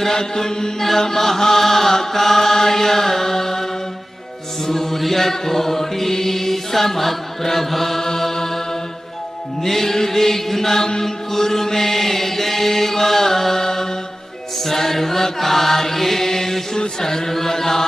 वक्रतुण्ड महाकाय सूर्यकोटि समप्रभ निर्विघ्नं कुरु मे देव सर्वकार्येषु सर्वदा।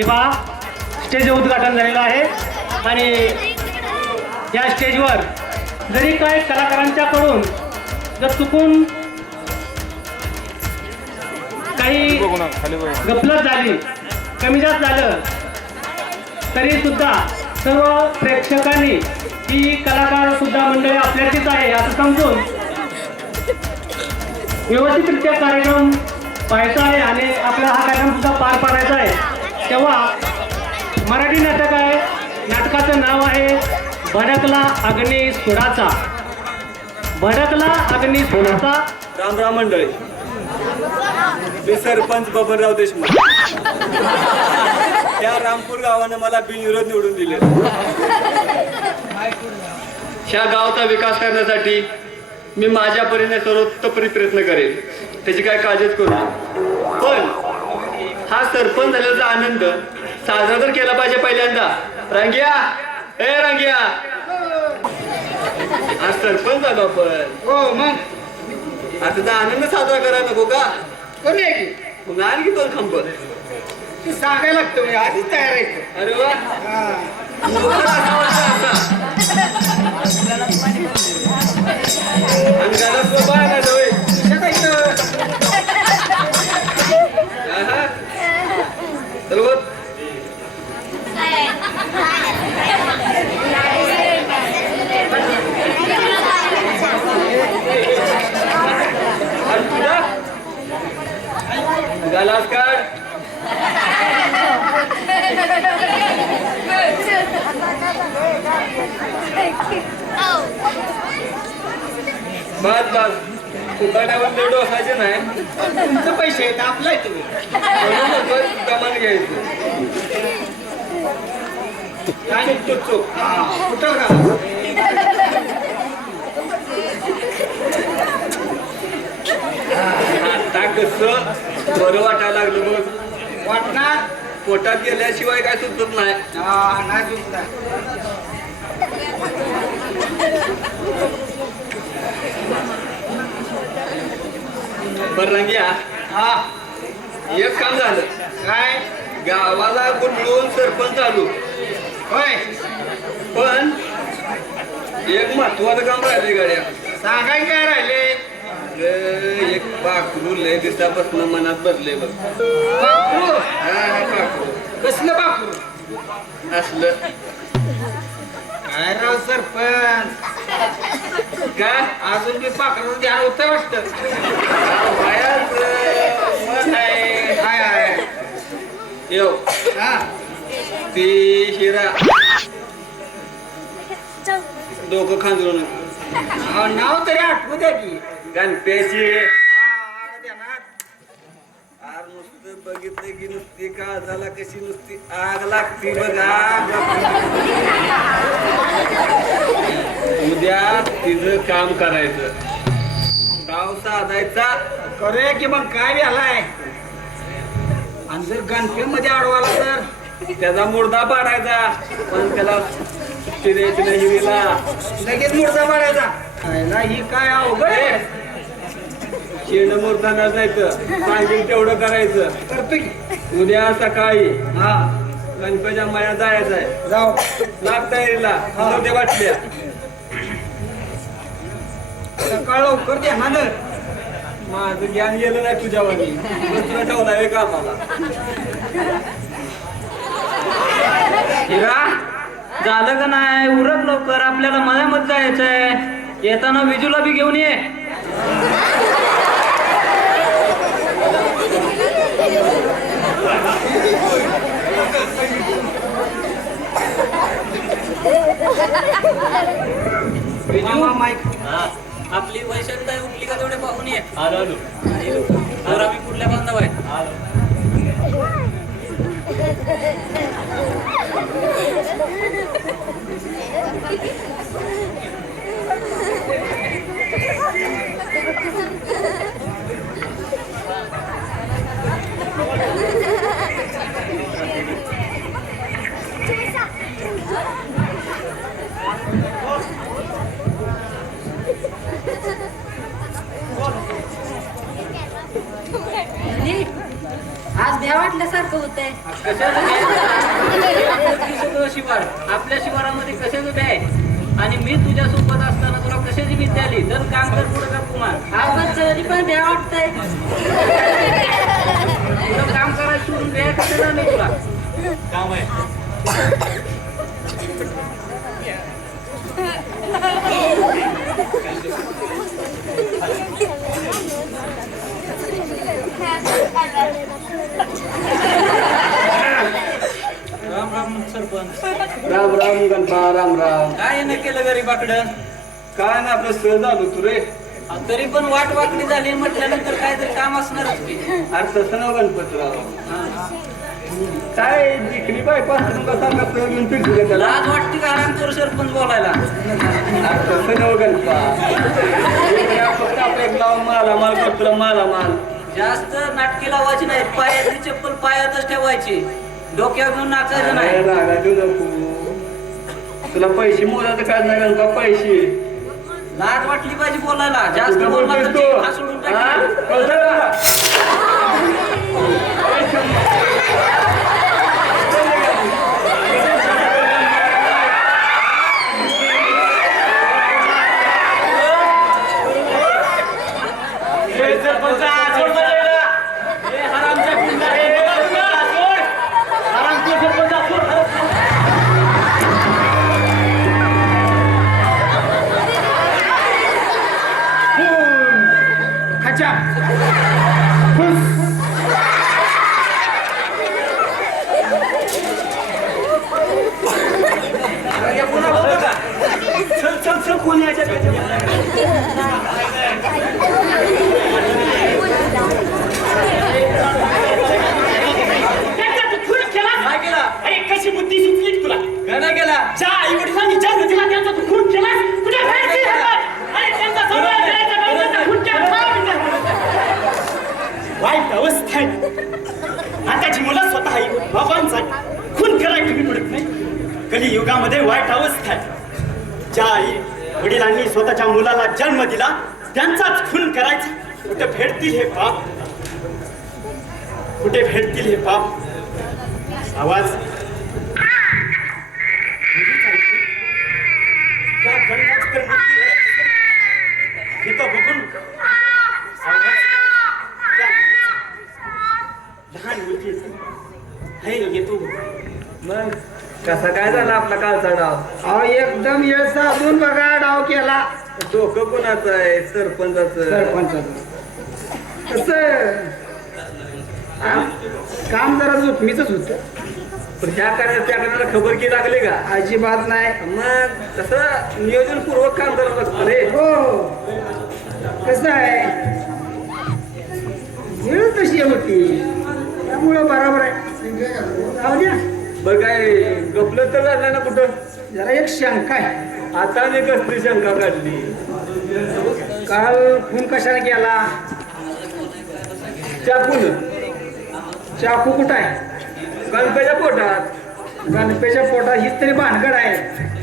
हे पहा स्टेज उद्घाटन झालेलं आहे आणि या स्टेजवर जरी काय कलाकारांच्याकडून जर चुकून काही गफलत झाली कमी जास्त झालं तरी सुद्धा सर्व प्रेक्षकांनी ही कलाकार सुद्धा मंडळी आपल्याचीच आहे असं समजून व्यवस्थितरित्या कार्यक्रम पाहायचा आहे आणि आपला हा कार्यक्रम सुद्धा पार पाडायचा आहे. तेव्हा मराठी नाटक आहे. नाटकाचं नाव आहे भडकला अग्नी सुराचा. भडकला अग्नी सुराचा. राम राम मंडळी, मी सरपंच बबनराव देशमुख. त्या रामपूर गावानं मला बिनविरोध निवडून दिले. ह्या गावाचा विकास करण्यासाठी मी माझ्या परीने सर्वतोपरी प्रयत्न करेन, त्याची काय काळजीच करू नका. पण हा सरपंच झाल्याचा आनंद साजरा तर केला पाहिजे पहिल्यांदा. रांगिया, ए रांगिया, आज सरपंच झालो आपण. हो मग आता तर आनंद साजरा करायला नको का? करूया की मग आणखी दोन खंब. ते सांगायला लागतं म्हणजे आधीच तयार आहे. अरे वा, आणि गाला सोबा आला जाऊय. चल बोल. गालास काढ. बस बस, फुकाट्यावर डोसायचे नाही. तुमचे पैसे आहेत आपलं आहे तुम्ही. कमान घ्यायचं. काय चुक चुक. कुठं का आता कसं बरं वाटायला लागलं बघ. वाटणार पोटात गेल्याशिवाय काय सुचत नाही. नाही चुकता. बरं रंग्या, हा एक काम झालं. काय गावाला गुंडळून सरपंच आलो, होय पण एक महत्वाचं काम राहिले गाड्या. सांगाय काय राहिले. एक पाखरू लय दिवसापासून मनात बसले बघ. बापरू हा, पाखरू कसलं बापरू असलं काय राव सरपंच का अजून बी पाखराचं ध्यान होतं वाटतं. काय आहे येऊ हा ती हिरा डोकं खांदरून अहो, नाव तरी आठवू द्या की. गणप्याची. ध्यानात. आर नुसतं बघितलं की नुसती काळजाला कशी नुसती आग लागती बघा. उद्या तिचं काम करायचं, गाव साधायचा. करूया की मग काय बी आलाय. आणि जर गणपतीमध्ये अडवाला तर त्याचा मुर्दा पाडायचा, पण त्याला चिरायची नाही हिरीला. लगेच मुर्दा पाडायचा. खायला ही काय अवघड आहे. शेण मुर्दा जायचं, सांगेल तेवढं करायचं. करतो की उद्या सकाळी हा गणपतीच्या माया जायचं आहे. जाऊ लाग तयारीला ते वाटल्या. सकाळ लवकर द्या ना तर. माझं ज्ञान गेलं नाही तुझ्यावर. बसला ठेवला आहे कामाला. हिरा झालं का नाही? उरक लवकर, आपल्याला मध्यामध्ये जायचंय. येताना विजूला बी घेऊन ये. माईक आपली वैशाली उठली का तेवढे पाहून ये. तर आम्ही कुठल्या बांधव आहे. आज भ्या वाटल्यासारखं होतंय. कशाला वेगळं शिवार. आपल्या शिवारामध्ये कशाचं काय आणि मी तुझ्या सोबत असताना तुला कशाची भीती आली? तर काम कर पुढे का कुमार आपण तरी पण द्या वाटतंय तुला काम करायला सोडून द्या कशाला नाही तुला काम आहे. राम राम सरपंच. राम राम गणपा, राम राम. काय न केलं गरीबाकडं? काय ना आपलं सहज आलो तू रे. तरी पण वाट वाकडी झाली म्हटल्यानंतर काहीतरी काम असणारच की. अरे तसं नाव गणपतराव. काय जिकडी बायको असं कसा कसं घेऊन फिरतो का त्याला? लाज वाटते का आराम करू सरपंच बोलायला? अरे तसं नाव गणपा. फक्त आपल्या लावून मालामाल करतो, मालामाल. जास्त नाटकी लावायची नाही. पायातली चप्पल पायातच ठेवायची. डोक्यावर घेऊन नाचायचं नाही. अरे रागा देऊ नको. तुला पैसे मोजायचं काय नाही गणपा, पैसे. लाज वाटली पाहिजे बोलायला. जास्त कुठं बोलला तर बोलतोस जीभ तू? हासडून हा? टाकेल. कळतं का? कशी बुद्धी सुचली तुला? काय केला? ज्या आई वडिलांनी जन्म दिला त्यांचा तू खून केलास. तुझ्या बाहेरची अरे त्यांचा सगळं करायचं नाही, त्यांचा खून केला. वाईट अवस्था आहे. आताची मुलं स्वतः आई बाबांचा खून करायला तुम्ही पडत नाही. कलियुगामध्ये वाईट अवस्था आहे. ज्या आई वडिलांनी स्वतःच्या मुलाला जन्म दिला त्यांचाच खून करायचा. कुठे भेटतील हे पाप? कुठे भेटतील हे पाप? आवाज या गणराज तर मूर्ती आहे. इथं बघून आवाज त्या लहान मुलगी हे येतो. मग कसा काय झाला आपला कालचा डाव? अहो एकदम येळ साधून बघा डाव केला. डोकं कोणाचं आहे? सरपंचाचं. सरपंचाचं कसं काम जरा जोखमीच होत. पण ह्या करण्यात त्या करण्याला खबर की लागली का? अजिबात नाही. मग तसं नियोजनपूर्वक काम करत असतं रे. हो कसं आहे वेळ तशी होती त्यामुळं बरोबर आहे. जाऊ द्या. बरं काय गपलं तर झालं ना कुठं? जरा एक शंका आहे. आता मी कसली शंका काढली? काल खून कशाने केला? चाकून. चाकू कुठं आहे? गणपतीच्या पोटात. गणपेच्या पोटात हीच तरी भानगड आहे.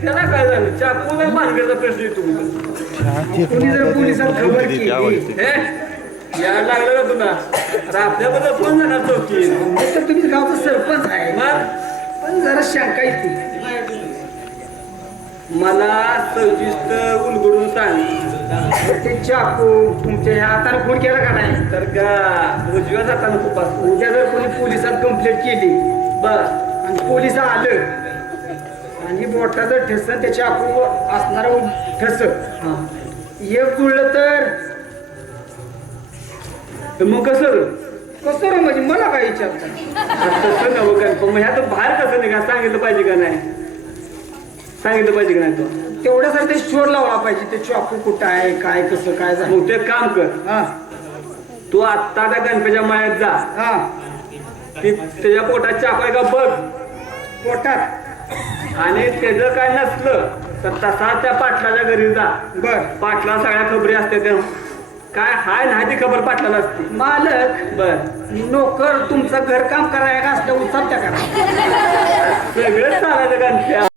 त्याला काय झालं? चाकून भानगडचा प्रश्न येतो. कुणी जर पोलिसात खबर केली हे यायला लागलं का तुला? अरे आपल्याबद्दल कोण जाणार चौकी? तर तुम्ही गावचा सरपंच आहे. मग पण जरा शंका येते. मला सविस्तर उलगडून सांग. ते चाकू तुमच्या ह्या हाताने खून केला का नाही? तर का उजव्या जाताना खूप उद्या जर कोणी पोलिसात कंप्लेंट केली बर आणि पोलिस आलं आणि बोटाचं ठस त्या चाकू असणार ठस एक जुळलं तर मग कसं कसं रे म्हणजे मला काय विचारतं? तसं नवं काय पण ह्यात बाहेर कसं नाही का? सांगितलं पाहिजे का नाही? सांगितलं पाहिजे का नाही? तो तेवढ्यासाठी ते शोध लावला पाहिजे. ते चाकू कुठं आहे काय कसं काय झालं. मग ते काम कर. हा तू आत्ता त्या गणपतीच्या मायात जा. हा त्याच्या पोटात चाकू आहे का बघ. पोटात आणि त्याचं काय नसलं तर तसा त्या पाटलाच्या घरी जा. बर पाटला सगळ्या खबरी असते त्या काय हाय नाही ती खबर पाटलाला असते. मालक बर नोकर तुमचं घरकाम करायला असलं उत्साह त्या करा. सगळं चालायचं गणप्या.